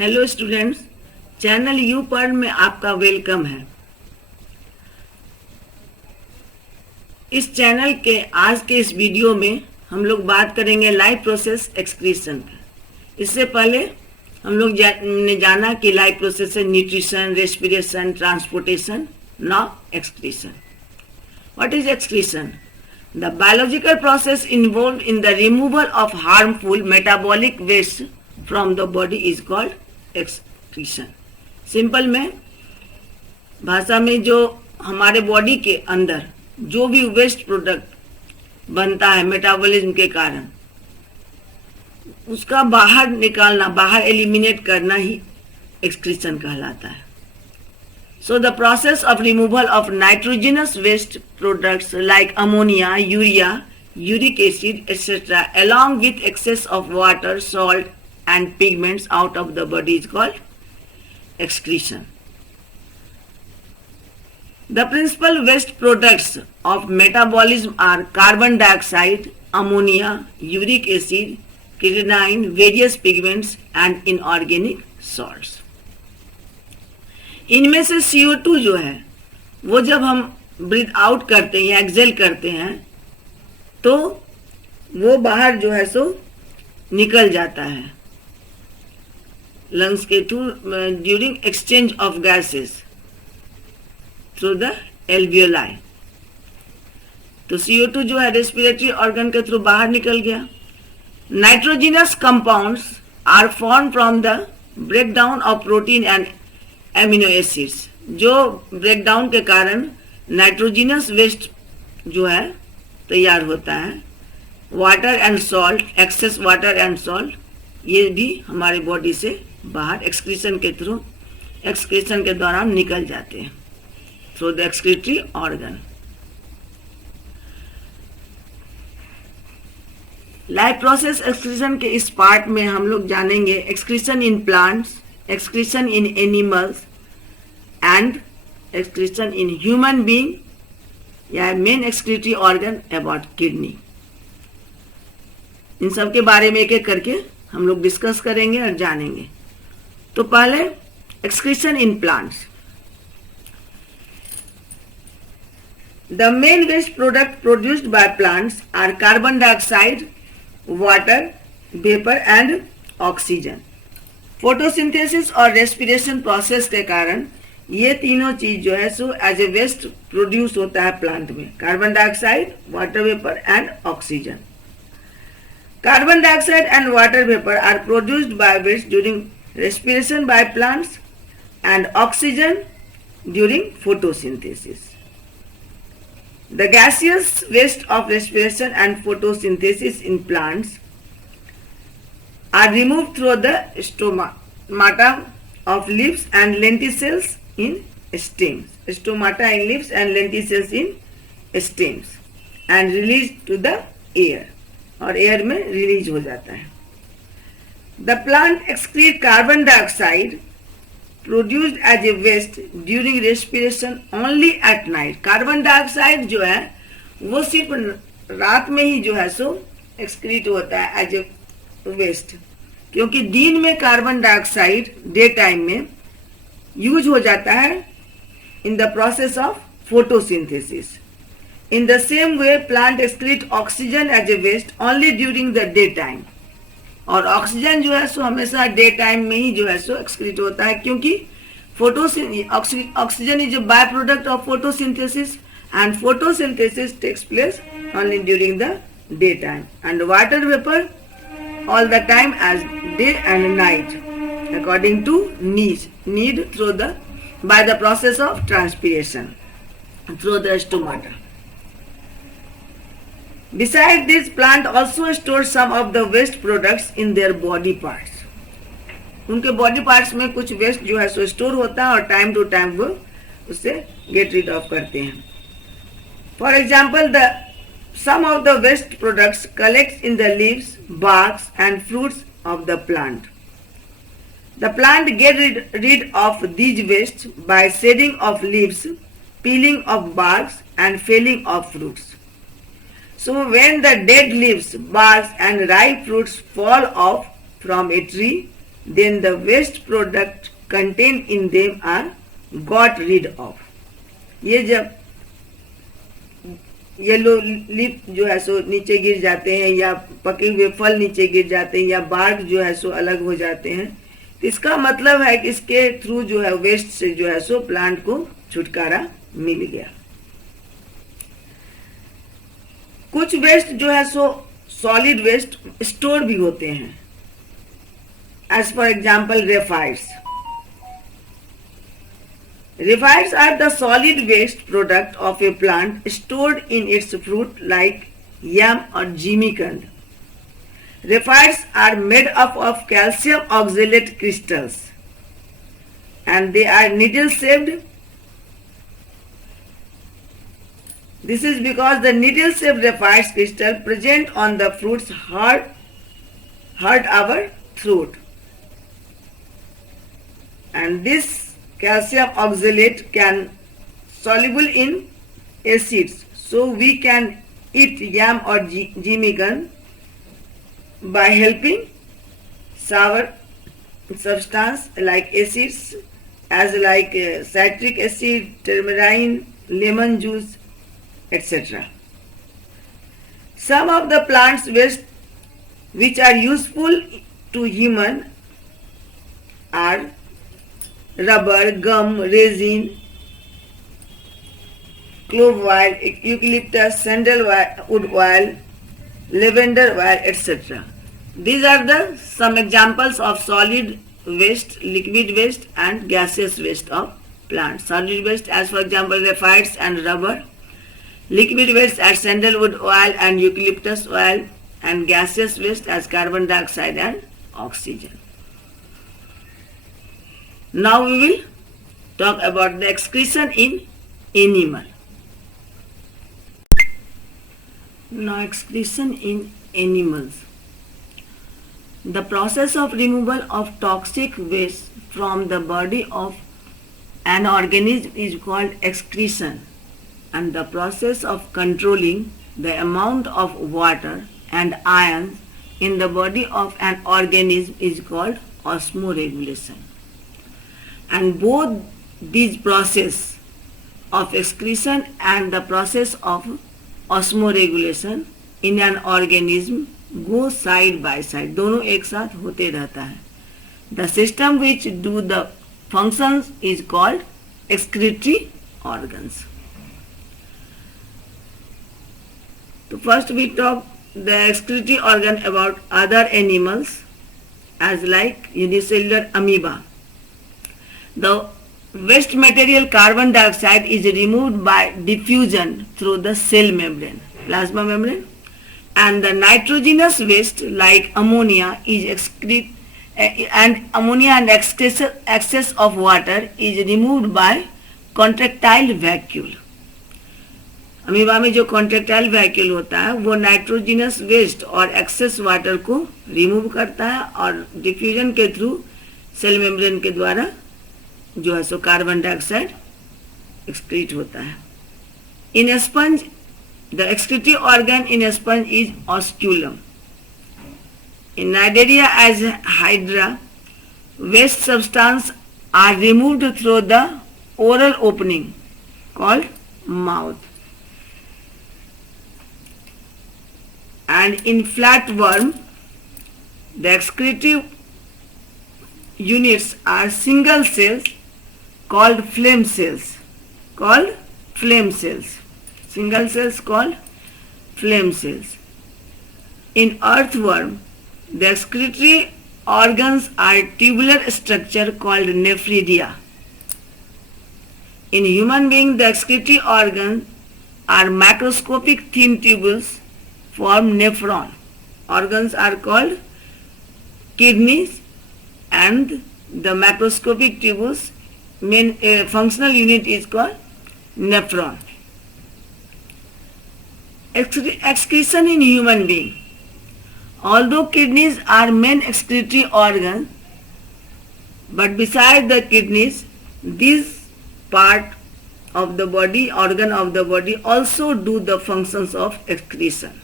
Hello students, channel you पर में आपका वेलकम है। इस चैनल के आज के इस वीडियो में हम लोग बात करेंगे लाइफ प्रोसेस एक्सक्रीशन का। इससे पहले हम लोग ने जाना कि लाइफ प्रोसेस है nutrition, respiration, transportation, now excretion. What is excretion? The biological process involved in the removal of harmful metabolic waste from the body is called excretion. Simple में भाषा में जो हमारे बॉडी के अंदर जो भी वेस्ट प्रोडक्ट बनता है मेटाबॉलिज्म के कारण, उसका बाहर निकालना, बाहर एलिमिनेट करना ही एक्सक्रीशन कहलाता है. So the process of removal of nitrogenous waste products like ammonia, urea, uric acid, etc. along with excess of water, salt and pigments out of the body is called excretion. The principal waste products of metabolism are carbon dioxide, ammonia, uric acid, creatinine, various pigments and inorganic salts. इनमें से CO2 जो है वो जब हम breathe out करते हैं या एक्सेल करते हैं तो वो बाहर जो है सो निकल जाता है लंग्स के through during exchange of gases through the alveoli. तो CO2 जो है रेस्पिरेटरी ऑर्गन के थ्रू बाहर निकल गया. Nitrogenous compounds are form from the breakdown of protein and amino acids. जो ब्रेकडाउन के कारण नाइट्रोजिनस वेस्ट जो है तैयार होता है. Water and salt, excess water and salt, ये भी हमारी बॉडी से बाहर एक्सक्रीशन के थ्रू, एक्सक्रीशन के दौरान निकल जाते हैं through the excretory organ. Life process excretion के इस पार्ट में हम लोग जानेंगे excretion in plants, excretion in animals and excretion in human being या main excretory organ about kidney. इन सब के बारे में एक एक करके हम लोग डिस्कस करेंगे और जानेंगे. तो पहले excretion in plants. The main waste product produced by plants are carbon dioxide, water, vapor and oxygen. Photosynthesis और रेस्पिरेशन प्रोसेस के कारण ये तीनों चीज जो है so as a waste produce होता है प्लांट में. Carbon dioxide, water vapour and oxygen. Carbon dioxide and water vapour are produced by waste during respiration by plants and oxygen during photosynthesis. The gaseous waste of respiration and photosynthesis in plants are removed through the stomata of leaves and lenticels in stems. Stomata in leaves and lenticels in stems and released to the air. और air में release हो जाता है. The plant excrete carbon dioxide produced as a waste during respiration only at night. Carbon dioxide जो है वो सिर्फ रात में ही जो है सो excrete होता है एज ए वेस्ट, क्योंकि दिन में कार्बन डाइऑक्साइड डे टाइम में यूज हो जाता है in the process of photosynthesis. In the same way plant excrete oxygen as a waste only during the day time. और ऑक्सीजन जो है सो हमेशा डे टाइम में ही जो है सो एक्सक्रीट होता है, क्योंकि oxygen is a by product of photosynthesis and photosynthesis takes place only during the day time and water vapour all the time as day and night according to need through the by the process of transpiration through the stomata. Besides this, plant also stores some of the waste products in their body parts. उनके body parts में कुछ waste जो है सो store होता है और time to time वो उससे गेट रिड ऑफ करते हैं. For example some of the waste products collects in the leaves, barks and fruits of the plant. The plant gets rid of these wastes by shedding of leaves, peeling of barks and felling of fruits. So when the dead leaves, barks and ripe fruits fall off from a tree, then the waste product contained in them are got rid of. ये जब yellow lip जो है सो नीचे गिर जाते हैं या पके हुए फल नीचे गिर जाते हैं या बार्क जो है सो अलग हो जाते हैं, तो इसका मतलब है कि इसके थ्रू जो है वेस्ट से जो है सो प्लांट को छुटकारा मिल गया। कुछ वेस्ट जो है सो सॉलिड वेस्ट स्टोर भी होते हैं, as for example raphides. Rephites are the solid waste product of a plant stored in its fruit like yam or jimicand. Rephites are made up of calcium oxalate crystals and they are needle-shaped. This is because the needle-shaped rephites crystal present on the fruits hurt our throat, and this calcium oxalate can soluble in acids, so we can eat yam or jimican by helping sour substance like acids as like citric acid, turmeric, lemon juice, etc. Some of the plants waste which are useful to human are rubber, gum, resin, clove oil, eucalyptus, sandalwood oil, lavender oil, etc. These are the some examples of solid waste, liquid waste and gaseous waste of plants. Solid waste as for example rephites and rubber, liquid waste as sandalwood oil and eucalyptus oil, and gaseous waste as carbon dioxide and oxygen. Now we will talk about the excretion in animal. Now excretion in animals. The process of removal of toxic waste from the body of an organism is called excretion, and the process of controlling the amount of water and ions in the body of an organism is called osmoregulation. And both these process of excretion and the process of osmoregulation in an organism go side by side, दोनों एक साथ होते रहता है. The system which do the functions is called excretory organs. So first we talk the excretory organ about other animals as like unicellular amoeba. The waste material carbon dioxide is removed by diffusion through the cell membrane, plasma membrane, and the nitrogenous waste like ammonia is excreted, and ammonia and excess of water is removed by contractile vacuole. Amoeba में जो contractile vacuole होता है वो nitrogenous waste और excess water को remove करता है और डिफ्यूजन के थ्रू सेल मेम्ब्रेन के द्वारा जो है सो कार्बन डाइऑक्साइड एक्सक्रीट होता है. In sponge the excretory organ in sponge is osculum. In cnidaria as hydra waste substance are removed through the oral opening called mouth. And in flatworm, the excretory units are single cells called flame cells. Single cells called flame cells. In earthworm, the excretory organs are tubular structure called nephridia. In human being, the excretory organs are macroscopic thin tubules form nephron. Organs are called kidneys and the macroscopic tubules main functional unit is called nephron. Excretion in human being. Although kidneys are main excretory organ, but beside the kidneys, this part of the body, organ of the body also do the functions of excretion.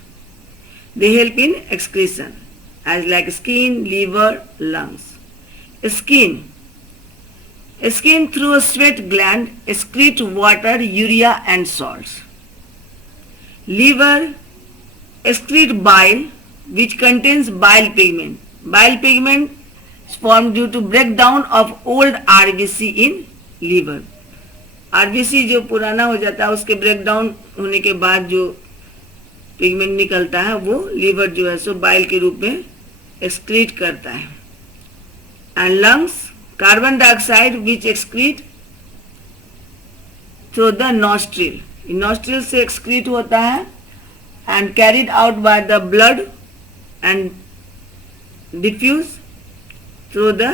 They help in excretion as like skin, liver, lungs. Skin. Skin through a sweat gland excrete water, urea and salts. Liver excrete bile which contains bile pigment. Bile pigment is formed due to breakdown of old RBC in liver. RBC जो पुराना हो जाता है उसके breakdown होने के बाद जो पिगमेंट निकलता है वो लीवर जो है सो बाइल के रूप में एक्सक्रीट करता है. And lungs carbon dioxide which excrete through the nostril. Nostril से एक्सक्रीट होता है and carried out by the blood and diffuse through the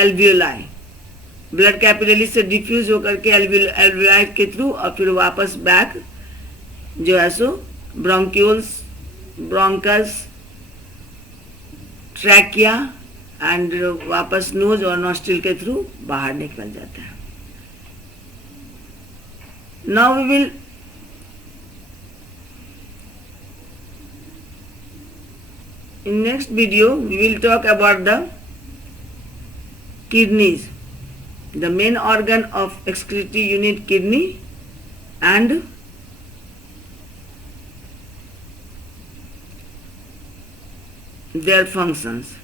alveoli. Blood capillary से डिफ्यूज होकर के एल्वियोलाई के थ्रू और फिर वापस बैक जो है so bronchioles, bronchus, trachea and वापस नोज और नॉस्ट्रिल के थ्रू बाहर निकल जाता है. Now we will in next video we will talk about the kidneys, the main organ of excretory unit kidney and their functions.